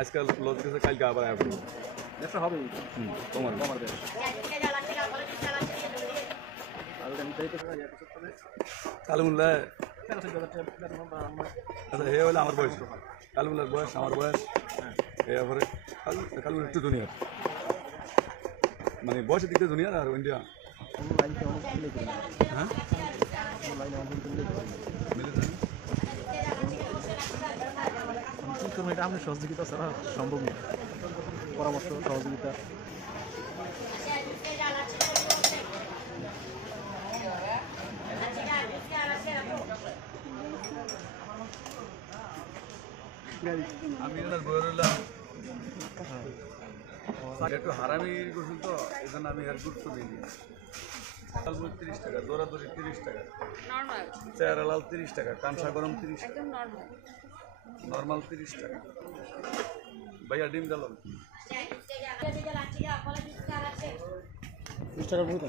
আজকাল লজ গেছে, কালকে আবার আসবে। ব্যবসা হবে তোমার আমার ব্যবসা। কালুমুল্লা, আচ্ছা হে হলে আমার বয়স, কালুমুল্লার বয়স আমার বয়স, এরপরে কালুমুল্লা একটু জুনিয়র, মানে বয়সের দিক থেকে জুনিয়র আর ইন্ডিয়া। হ্যাঁ এটা আপনার সহযোগিতা ছাড়া সম্ভব নয়, পরামর্শ সহযোগিতা। আমি এনার বই রইলাম একটু হারামি করছিল, তো এই জন্য আমি আর গুরুত্ব দিইনি। লালমুড়ি 30 টাকা, দৌড়াদৌড়ি 30 টাকা, চেহারা লাল 30 টাকা, কাঁচা গরম 30 টাকা, নর্মাল 30 টাকা। ভাইয়া ডিম ডালন 30 টাকার বই তো।